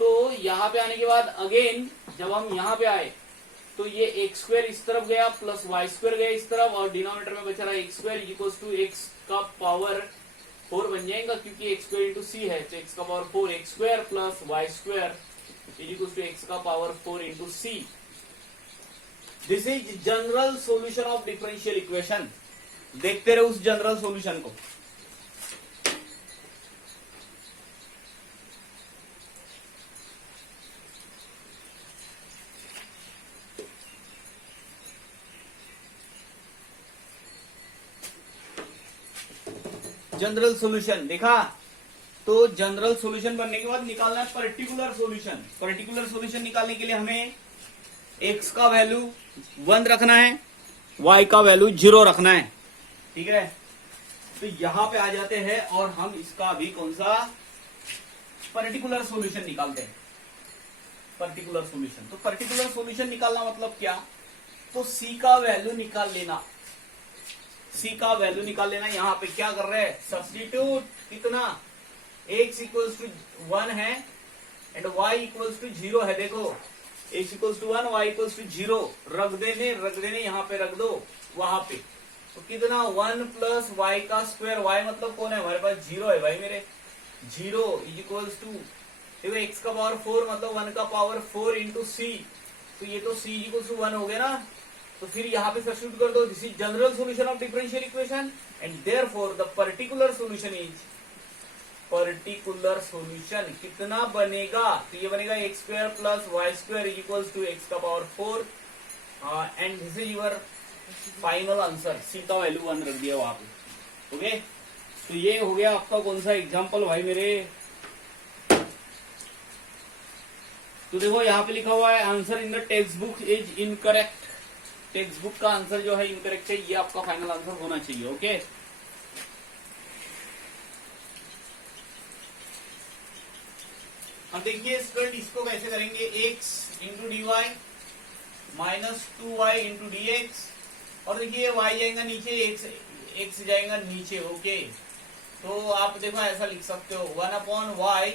तो यहाँ पे आने के बाद अगेन जब हम यहाँ पे आए, तो ये एक्स स्क्वायर इस तरफ गया, प्लस वाई स्क्वायर गया इस तरफ, और डिनोमिनेटर में बचा रहा x square equals to x का पावर 4 बन जाएगा, क्योंकि एक्स स्क्वायर इंटू सी है, तो एक्स का power 4, X square plus Y square equals to x का power 4 into C. This is general solution of differential equation. देखते रहो उस जनरल सॉल्यूशन को। जनरल सॉल्यूशन देखा, तो जनरल सॉल्यूशन बनने के बाद निकालना है पर्टिकुलर सॉल्यूशन। पर्टिकुलर सॉल्यूशन निकालने के लिए हमें x का वैल्यू 1 रखना है, y का वैल्यू 0 रखना है। ठीक है, तो यहां पे आ जाते हैं और हम इसका भी कौन सा पर्टिकुलर सॉल्यूशन निकालते हैं। पर्टिकुलर सॉल्यूशन, तो पर्टिकुलर सॉल्यूशन निकालना मतलब क्या, तो c का वैल्यू निकाल लेना, c का वैल्यू निकाल लेना। यहाँ पे क्या कर रहे हैं, सब्स्टिट्यूट, कितना x इक्वल्स टू 1 है एंड y इक्वल्स टू 0 है। देखो x equals to 1, y equals to 0 रख देने यहाँ पे रख दो, वहां पे तो कितना 1 प्लस y का स्क्वायर, y मतलब कौन है हमारे पास 0 है भाई मेरे, 0 इज इक्वल्स टू, देखो x का पावर 4 मतलब 1 का पावर 4 इंटू सी, तो ये तो c इक्वल्स टू 1 हो गया ना, तो फिर यहाँ पे सब्स्टिट्यूट कर दो। This is general solution of differential equation and therefore the particular solution is, particular solution कितना बनेगा, तो ये बनेगा x square plus Y square is equal to x का power 4 and this is your final answer. C का value 1 रख दिया वहां पे। ओके, तो ये हो गया आपका कौन सा एग्जाम्पल भाई मेरे। तो देखो यहाँ पे लिखा हुआ है answer in the text book is incorrect. Text book का आंसर जो है इनकरेक्ट है, ये आपका फाइनल आंसर होना चाहिए। ओके, अब देखिए स्टूडेंट इसको कैसे करेंगे, x into D y minus 2y into D x, और देखिए y जाएगा नीचे, x जाएगा नीचे। ओके, तो आप देखो ऐसा लिख सकते हो 1 अपॉन वाई,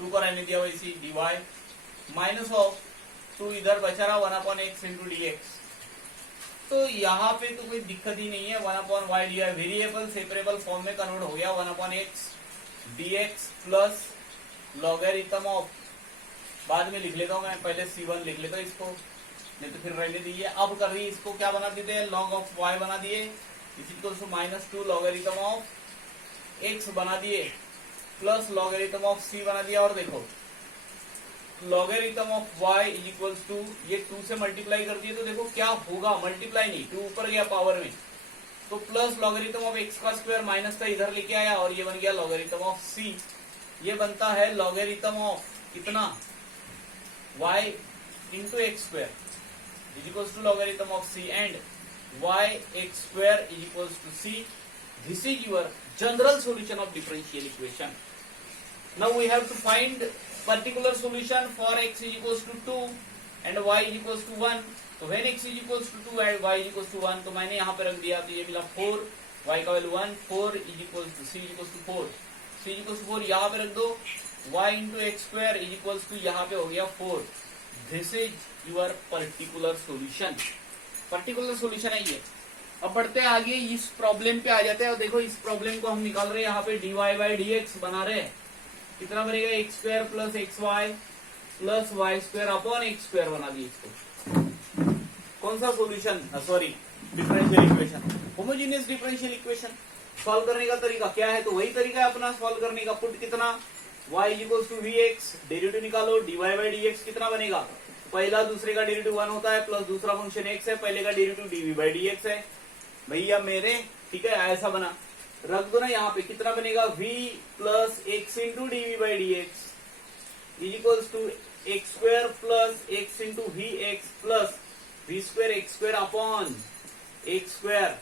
2 को रहने दिया वैसे डी वाई माइनस ऑफ 2 इधर बचा रहा 1 upon x into D x. तो यहाँ पे तो कोई दिक्कत ही नहीं है, 1 upon Y D y variable separable form में कन्वर्ट हो गया, 1 upon x d x plus logarithm of, बाद में लिख लेता हूँ मैं, पहले c1 लिख लेता हूँ इसको, नहीं तो फिर रहने दीजिए। अब कर रही इसको क्या बना देते हैं, लॉग ऑफ y बना दिए इस equal to minus 2 logarithm of x बना दिए प्लस लॉगरिथम ऑफ c बना दिया। और देखो logarithm of y is equal to, ये 2 से मल्टीप्लाई कर दिए तो देखो क्या होगा, मल्टीप्लाई नहीं 2 ऊपर गया पावर में, तो प्लस लॉगरिथम ऑफ x का स्क्वायर माइनस का इधर लेके आया और ये बन गया लॉगरिथम ऑफ c। ये बनता है लॉगरिथम ऑफ कितना y into x square is equal to logarithm of c and y x square is equal to c। This is your general solution of differential equation. Now we have to find particular solution for x is equals to 2 and y is equals to 1। तो when x is equals to 2 and y is equals to 1, तो मैंने यहाँ पे रख दिया, तो ये मिला 4, y का value 1, 4 is equals to c is equals to 4, c is equals to 4 यहाँ पे रख दो, y into x square is equals to यहाँ पे हो गया 4। This is your particular solution। particular solution है ये। अब बढ़ते आगे इस प्रॉब्लम पे आ जाते हैं, और देखो इस प्रॉब्लम को हम निकाल रहे हैं, यहाँ पे dy by dx बना रहे हैं, कितना बनेगा x square plus x y plus Y square upon x square बना दिए इसको। कौन सा solution, sorry differential equation, homogeneous differential equation. Solve करने का तरीका क्या है, तो वही तरीका है अपना सॉल्व करने का। पुट कितना y equals to v x, derivative निकालो, dy बाई डी एक्स कितना बनेगा, पहला दूसरे का डेरिवेटिव 1 होता है प्लस दूसरा फंक्शन x है, पहले का derivative dv by D X है भैया मेरे। ठीक है, ऐसा बना, रख दो ना यहाँ पे, कितना बनेगा v plus x into d v by D x is equals to x square plus x into we x plus v square x square upon x square.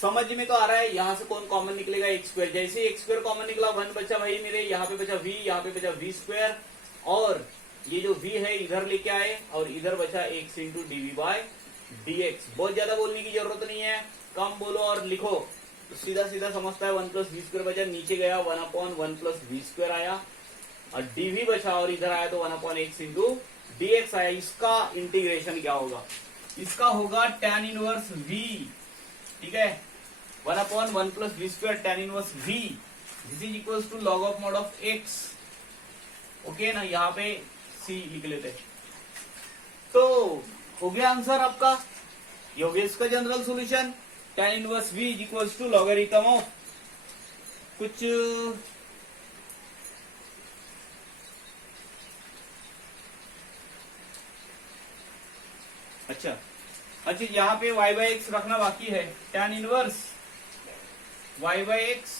समझ में तो आ रहा है, यहाँ से कौन कॉमन निकलेगा, एक्स स्क्वायर। जैसे एक्स स्क्वायर कॉमन निकला 1 बचा भाई मेरे, यहाँ पे बचा v, यहाँ पे बचा वी स्क्वायर, और ये जो v है इधर लेके आए और इधर बचा x into d v by D x. बहुत ज्यादा बोलने की जरूरत नहीं है, कम बोलो और लिखो, तो सीधा सीधा समझता है। 1 प्लस वी स्क्वायर बचा, नीचे गया 1 अपॉन 1 प्लस वी स्क्वायर आया, और डीवी बचा और इधर आया तो 1 upon x into D x आया। इसका इंटीग्रेशन क्या होगा, इसका होगा tan इनवर्स v। ठीक है, 1 upon 1 plus v square tan inverse v, this is equals to log of mod of x। Okay ना, यहाँ पे c लिख लेते हैं। तो हो गया आंसर आपका, ये हो गया इसका general solution. tan inverse v is equals to logarithm of कुछ अच्छा यहाँ पे y बाई एक्स रखना बाकी है। tan inverse y by x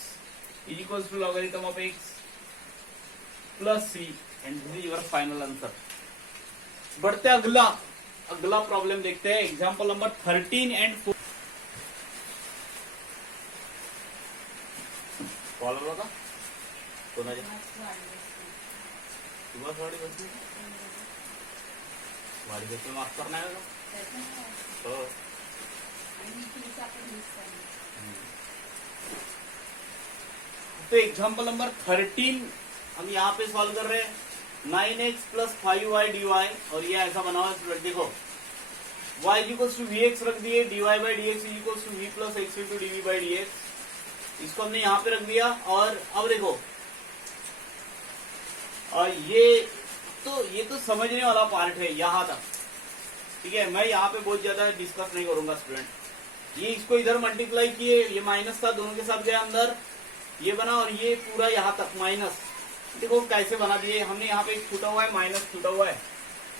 is equals to logarithm of x plus c and this is your final answer. बढ़ते अगला problem देखते हैं, एग्जाम्पल नंबर 13 एंड 4। कॉल होगा कोणाच्या सुबह थोड़ी बसली वाडी देखील माफ करणार आहे का? हो, तो एग्जाम्पल नंबर 13 हम यहाँ पे सॉल्व कर रहे हैं। 9x प्लस 5y dy, और ये ऐसा बना हुआ है, देखो y इक्वल्स टू vx रख दिए, dy by D x equals to v plus x into d v by D x, इसको हमने यहाँ पे रख दिया। और अब देखो और ये तो समझने वाला पार्ट है यहाँ तक। ठीक है, मैं यहाँ पे बहुत ज्यादा डिस्कस नहीं करूंगा स्टूडेंट। ये इसको इधर मल्टीप्लाई किए, ये माइनस था दोनों के साथ गया अंदर, ये बना और ये पूरा यहाँ तक माइनस, देखो कैसे बना दिए हमने, यहाँ पे एक छूटा हुआ है माइनस छूटा हुआ है,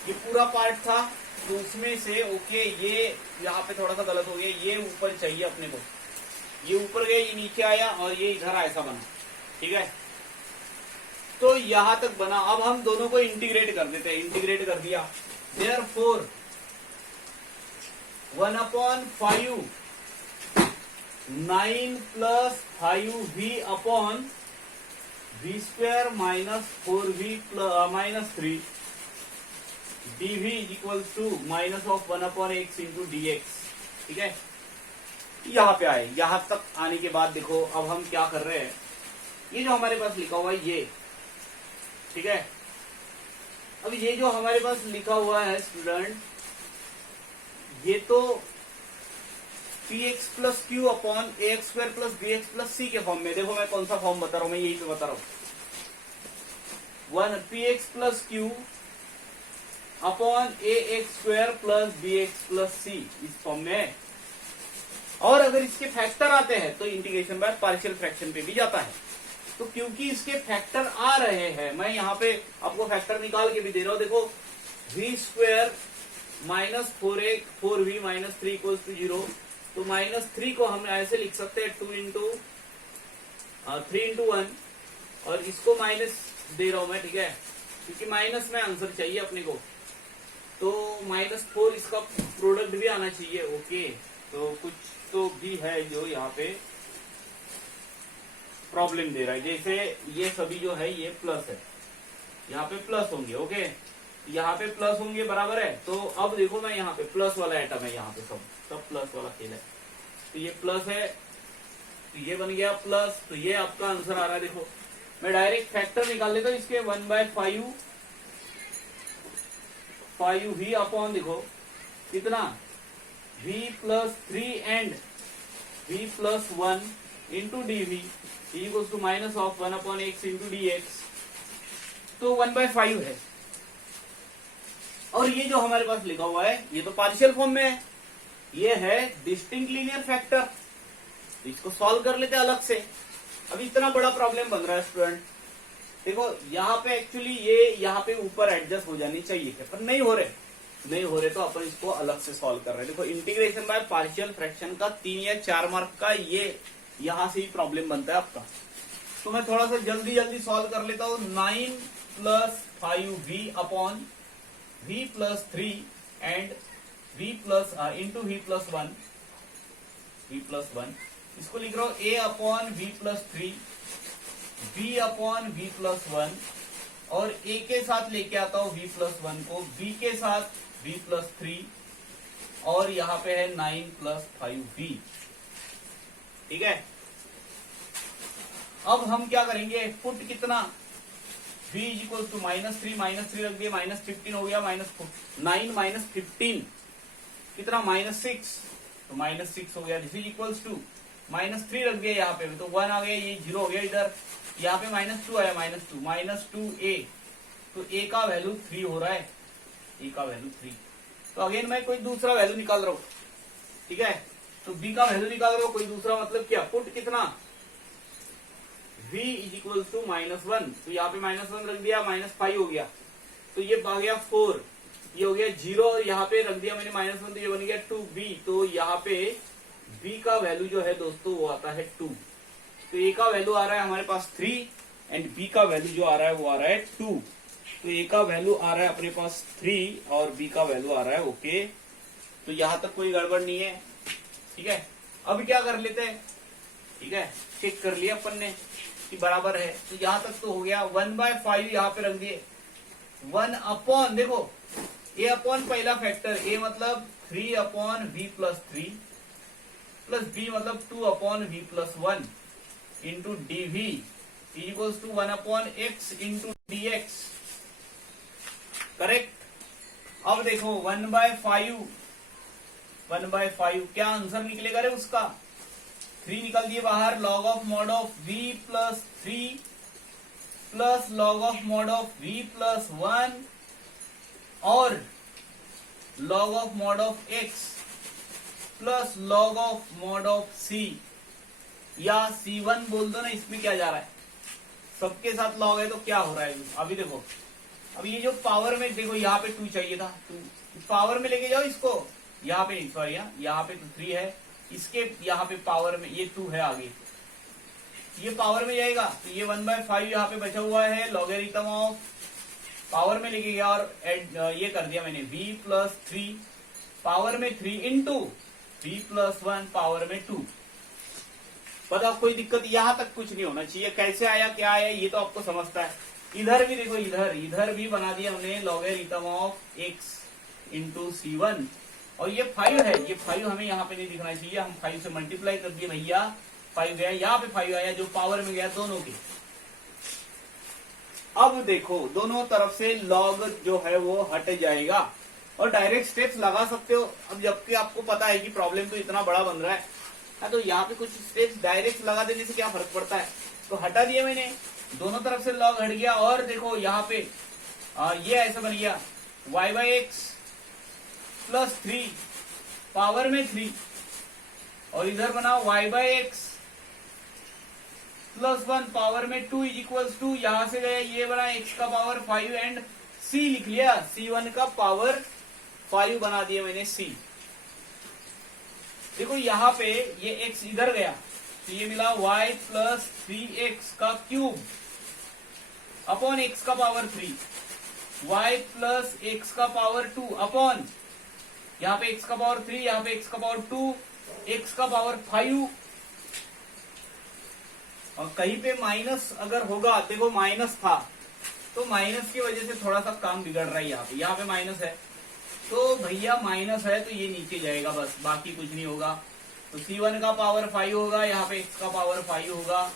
ये पूरा पार्ट था तो उसमें से ओके ये यहाँ पे थोड़ा सा गलत हो गया, ये ऊपर चाहिए अपने को, ये ऊपर गया, ये नीचे आया और ये इधर ऐसा बना, ठीक है। तो यहां तक बना। अब हम दोनों को इंटीग्रेट कर देते हैं, इंटीग्रेट कर दिया, therefore 1/5 9 plus 5v upon v square minus 4v minus 3 dv is equal to minus of 1/x into dx, ठीक है। यहां पे आए, यहां तक आने के बाद देखो अब हम क्या कर रहे हैं, ये जो हमारे पास लिखा हुआ है ये, ठीक है। अब ये जो हमारे पास लिखा हुआ है स्टूडेंट, ये तो px plus Q upon ax square plus bx plus c के फॉर्म में, देखो मैं कौन सा फॉर्म बता रहा हूं, मैं यही पे बता रहा हूं, 1 px plus Q upon ax square plus bx plus c, इस फॉर्म में। और अगर इसके फैक्टर आते हैं तो इंटीग्रेशन बाय पार्शियल फ्रैक्शन पे भी जाता है। तो क्योंकि इसके फैक्टर आ रहे हैं, मैं यहाँ पे आपको फैक्टर निकाल के भी दे रहा हूं, देखो v square minus 4v minus 3 equal to 0, तो माइनस 3 को हम ऐसे लिख सकते हैं 3 इंटू 1, और इसको माइनस दे रहा हूं मैं, ठीक है, क्योंकि माइनस में आंसर चाहिए अपने को, तो -4 इसका प्रोडक्ट भी आना चाहिए, ओके। तो कुछ तो भी है जो यहाँ पे प्रॉब्लम दे रहा है, जैसे ये सभी जो है ये प्लस है, यहाँ पे प्लस होंगे, ओके, यहाँ पे प्लस होंगे, बराबर है। तो अब देखो मैं यहाँ पे प्लस वाला आइटम है, यहाँ पे सब प्लस वाला खेल है, तो ये प्लस है, तो ये बन गया प्लस, तो ये आपका आंसर आ रहा है। देखो मैं डायरेक्ट फैक्टर निकाल लेता हूँ इसके, 1/5v अपॉन, देखो कितना v plus 3 and v plus 1 into dv equal to minus of 1/x into dx, तो 1/5 है। और ये जो हमारे पास लिखा हुआ है ये तो पार्शियल फॉर्म में है, ये है डिस्टिंक्ट लीनियर फैक्टर, तो इसको सॉल्व कर लेते हैं अलग से। अब इतना बड़ा प्रॉब्लम बन रहा है स्टूडेंट, देखो यहाँ पे एक्चुअली ये यहाँ पे ऊपर एडजस्ट हो जानी चाहिए थे, पर नहीं हो रहे तो अपन इसको अलग से सॉल्व कर रहे हैं। देखो इंटीग्रेशन बाय पार्शियल फ्रैक्शन का 3 या 4 मार्क का ये यहां से ही प्रॉब्लम बनता है आपका, तो मैं थोड़ा सा जल्दी सॉल्व कर लेता हूँ। 9 plus 5v upon v plus 3 and v plus into v plus 1, इसको लिख रहा हूं a upon v plus 3, b upon v plus 1, और a के साथ लेके आता हूं v प्लस 1 को, b के साथ v प्लस 3, और यहाँ पे है 9 प्लस 5v, ठीक है। अब हम क्या करेंगे, पुट कितना, v इज इक्वल टू -3 रख दिए, -15 हो गया, -9 -15 कितना, -6, तो -6 हो गया, दिस इज इक्वल टू -3 रख दिया यहाँ पे, तो 1 आ गया, ये 0 हो गया इधर, यहाँ पे -2 आया, -2a, तो a का वैल्यू 3 हो रहा है, a का वैल्यू 3। तो अगेन मैं कोई दूसरा वैल्यू निकाल रहा हूँ, ठीक है, तो b का वैल्यू निकाल रहा हूँ कोई दूसरा, मतलब क्या, पुट कितना, v इज इक्वल टू -1, तो यहाँ पे -1 रख दिया, -5 हो गया, तो ये आ गया 4, ये हो गया 0, और यहाँ पे रख दिया मैंने -1, तो ये बन गया 2b, तो यहाँ पे b का वैल्यू जो है दोस्तों वो आता है 2, तो a का वैल्यू आ रहा है हमारे पास 3 एंड b का वैल्यू जो आ रहा है वो आ रहा है 2, तो a का वैल्यू आ रहा है अपने पास 3 और b का वैल्यू आ रहा है, ओके। तो यहां तक कोई गड़बड़ नहीं है, ठीक है। अब क्या कर लेते हैं, ठीक है, चेक कर लिया अपन ने कि बराबर है, तो यहां तक तो हो गया। 1/5 यहाँ पे रख दिए, 1 अपॉन, देखो a अपॉन पहला फैक्टर, a मतलब 3 upon v plus 3 plus b मतलब 2 upon v plus 1 into dv equals to 1/x into dx, correct. अब देखो 1/5 क्या आंसर निकलेगा रे उसका, 3 निकल दिए बाहर, log of mod of v plus 3 plus log of mod of v plus 1 और log of mod of x plus log of mod of c या C1 बोल दो ना, इसमें क्या जा रहा है, सबके साथ लॉग है तो क्या हो रहा है अभी देखो। अब ये जो पावर में देखो, यहाँ पे 2 चाहिए था, 2 पावर में लेके जाओ इसको, यहाँ पे सॉरी, यहाँ पे तो 3 है, इसके यहाँ पे पावर में ये 2 है आगे, ये पावर में जाएगा तो ये 1/5 यहाँ पे बचा हुआ है, लॉगरिथम ऑफ पावर में लेके गया और ये कर दिया मैंने v+3 पावर में 3 इंटू v+1 पावर में 2। बताओ कोई दिक्कत, यहां तक कुछ नहीं होना चाहिए, कैसे आया क्या आया ये तो आपको समझता है। इधर भी देखो, इधर भी बना दिया हमने logarithm of x into C1, और ये 5 है, ये 5 हमें यहाँ पे नहीं दिखना चाहिए, हम 5 से मल्टीप्लाई कर दिए भैया, 5 गया यहाँ पे, 5 आया जो पावर में गया दोनों के। अब देखो दोनों तरफ से लॉग जो है वो हट जाएगा और डायरेक्ट स्टेप्स लगा सकते हो। अब जबकि आपको पता है कि प्रॉब्लम तो इतना बड़ा बन रहा है, तो यहाँ पे कुछ स्टेप्स डायरेक्ट लगा देने से क्या फर्क पड़ता है, तो हटा दिया मैंने, दोनों तरफ से लॉग हट गया। और देखो यहाँ पे ये ऐसा बन गया y/x प्लस 3 पावर में 3, और इधर बना y/x प्लस 1 पावर में 2 इज इक्वल्स टू, यहां से गया ये बना x का पावर 5 एंड c लिख लिया, C1 का पावर 5 बना दिया मैंने c। देखो यहाँ पे ये x इधर गया तो ये मिला y प्लस 3x का क्यूब अपॉन x का पावर 3, y प्लस x का पावर 2 अपॉन यहाँ पे x का पावर 3, यहाँ पे x का पावर 2, x का पावर 5, और कहीं पे माइनस अगर होगा, देखो माइनस था तो माइनस की वजह से थोड़ा सा काम बिगड़ रहा है, यहाँ पे माइनस है तो भैया माइनस है तो ये नीचे जाएगा बस, बाकी कुछ नहीं होगा। तो C1 का पावर 5 होगा, यहाँ पे x का पावर 5 होगा,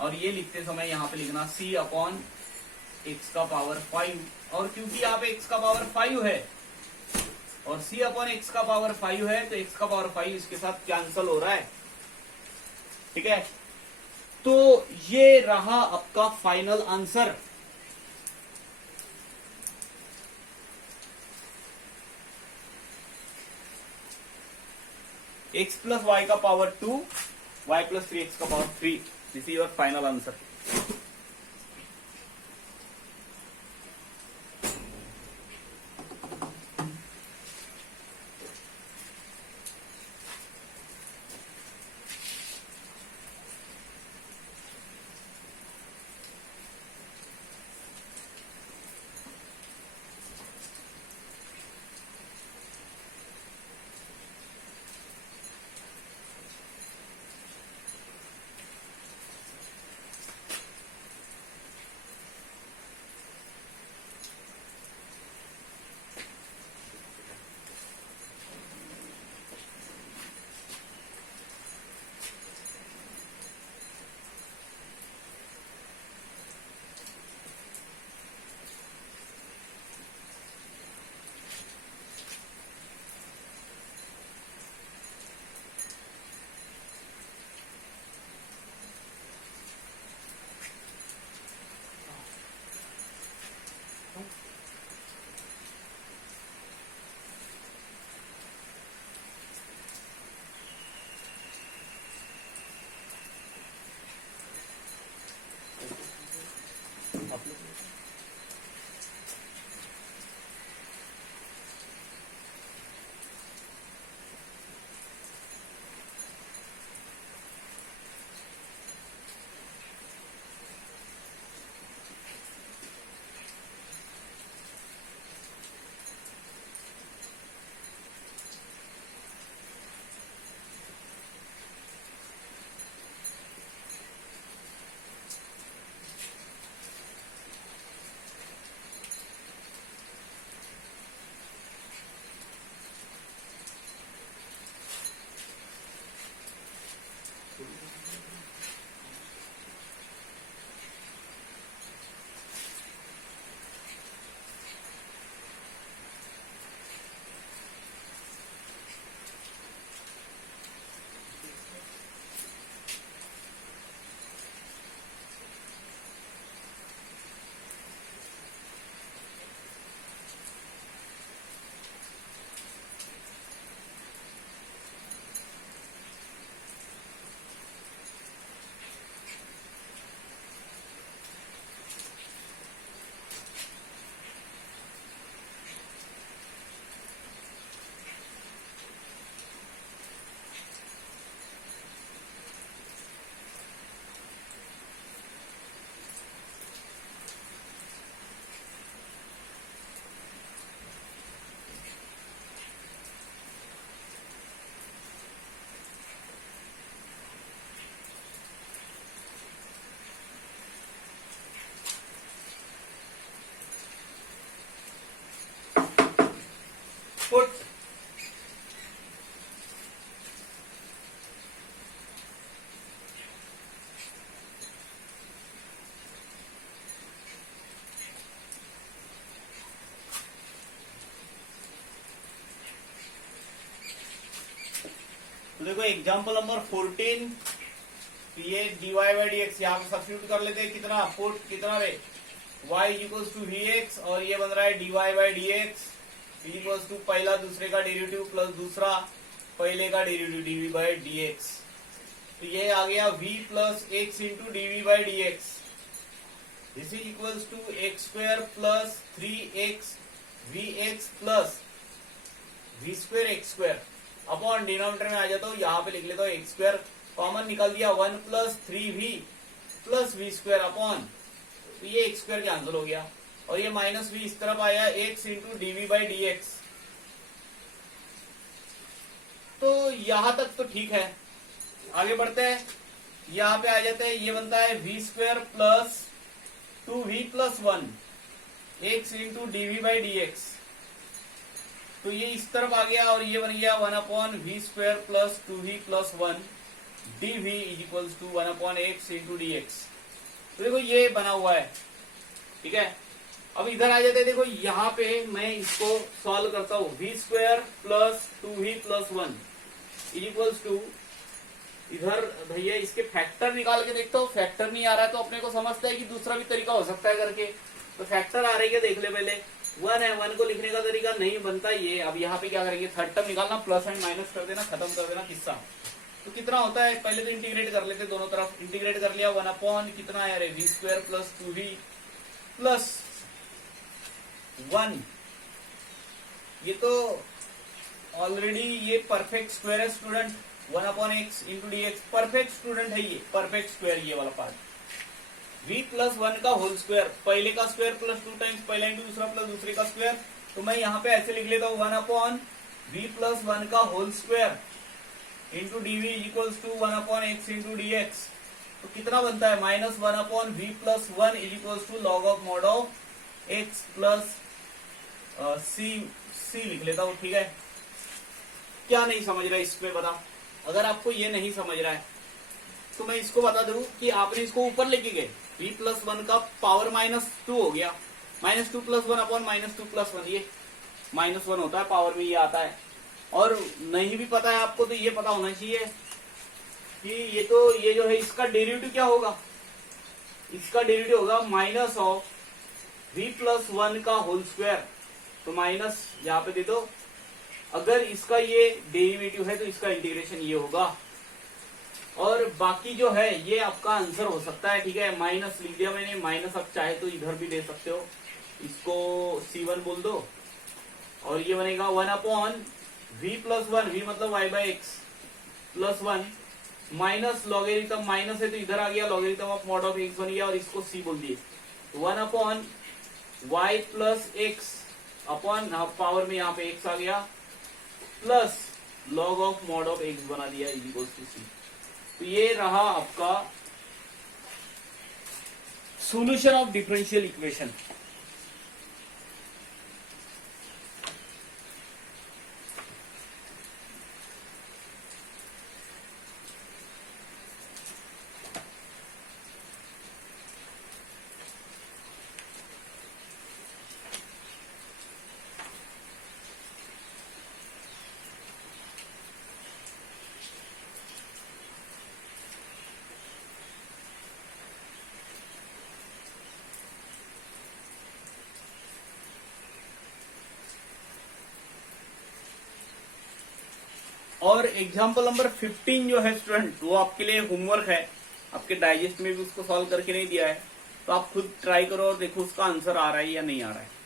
और ये लिखते समय यहाँ पे लिखना c अपॉन x का पावर 5, और क्योंकि यहाँ पे x का पावर 5 है और c अपॉन x का पावर 5 है तो x का पावर 5 इसके साथ कैंसल हो रहा है, ठीक है। तो ये रहा आपका final answer. x plus y का पावर 2, y प्लस 3x का power 3, this is your final answer. देखो एग्जाम्पल नंबर 14, तो ये dy बाई डी एक्स यहाँ पे सब्स्टिट्यूट कर लेते हैं, कितना कितना रे y equals to v x, और ये बन रहा है dy by D x equals to पहला दूसरे का डेरिवेटिव प्लस दूसरा पहले का derivative dv by D x. तो ये आ गया v plus x into dv by D x, this is equals to x square plus 3x vx plus v square x square upon denominator में आ जाता हूँ, यहाँ पे लिख लेता हूँ एक्स स्क्वायर कॉमन निकाल दिया, 1 plus 3v plus v square upon, तो ये एक्स स्क्वायर कैंसिल हो गया, और ये माइनस v इस तरफ आया x into DV by D x. तो यहां तक तो ठीक है, आगे बढ़ते हैं, यहाँ पे आ जाते हैं, ये बनता है v square plus 2v plus 1 x into DV by D x. तो ये इस तरफ आ गया और ये बन गया 1 upon we square plus 2v plus 1 dv is equals to 1 upon x into D x. तो देखो ये बना हुआ है, ठीक है। अब इधर आ जाते हैं, देखो यहाँ पे मैं इसको सॉल्व करता हूँ, v square plus 2v plus 1 is equals to, इधर भैया इसके फैक्टर निकाल के देखता हूँ, फैक्टर नहीं आ रहा है तो अपने को समझता है कि दूसरा भी तरीका हो सकता है करके, तो फैक्टर आ रही है देख ले पहले, 1 है, 1 को लिखने का तरीका नहीं बनता ये। अब यहाँ पे क्या करेंगे, थर्ड टर्म निकालना, प्लस एंड माइनस कर देना, खत्म कर देना किस्सा। तो कितना होता है, पहले तो इंटीग्रेट कर लेते, दोनों तरफ इंटीग्रेट कर लिया, 1 अपॉन कितना है, v square plus 2v plus 1, ये तो ऑलरेडी ये परफेक्ट स्क्वायर है student, 1 upon x into D x perfect student है, ये परफेक्ट स्क्वायर ये वाला पार्ट, v प्लस 1 का होल स्क्वायर, पहले का स्क्वायर प्लस 2 टाइम्स पहला इंटू दूसरा प्लस दूसरे का स्क्वायर, तो मैं यहाँ पे ऐसे लिख लेता हूँ 1 अपॉन v प्लस 1 का whole square into D V equals to 1 upon x into D x. तो कितना बनता है, minus 1 upon V plus 1 is equals to log of mod of x plus C लिख लेता हूँ, ठीक है। क्या नहीं समझ रहा है इसमें बता, अगर आपको ये नहीं समझ रहा है तो मैं इसको बता दूं कि आपने इसको ऊपर लेके गए, v प्लस 1 का पावर -2 हो गया, -2 प्लस 1 अपॉन -2 प्लस 1, ये -1 होता है, पावर में ये आता है। और नहीं भी पता है आपको तो ये पता होना चाहिए कि ये जो है इसका डेरिवेटिव क्या होगा, इसका डेरिवेटिव होगा माइनस ऑफ v प्लस 1 का होल स्क्वायर, तो माइनस यहाँ पे दे दो, अगर इसका ये डेरिवेटिव है तो इसका इंटीग्रेशन ये होगा, और बाकी जो है ये आपका आंसर हो सकता है, ठीक है। माइनस लिख दिया मैंने, माइनस आप चाहे तो इधर भी दे सकते हो, इसको C1 बोल दो, और ये बनेगा 1 अपॉन v प्लस 1, v मतलब y by x plus 1 minus logarithm, minus है तो इधर आ गया logarithm of mod of x बन गया, और इसको c बोल दिए, 1 upon y plus x upon power में यहाँ पे x आ गया plus log of mod of x बना दिया इज इक्वल टू c। तो ये रहा आपका सॉल्यूशन ऑफ डिफरेंशियल इक्वेशन। और एग्जाम्पल नंबर 15 जो है स्टूडेंट, वो आपके लिए होमवर्क है, आपके डाइजेस्ट में भी उसको सॉल्व करके नहीं दिया है, तो आप खुद ट्राई करो और देखो उसका आंसर आ रहा है या नहीं आ रहा है।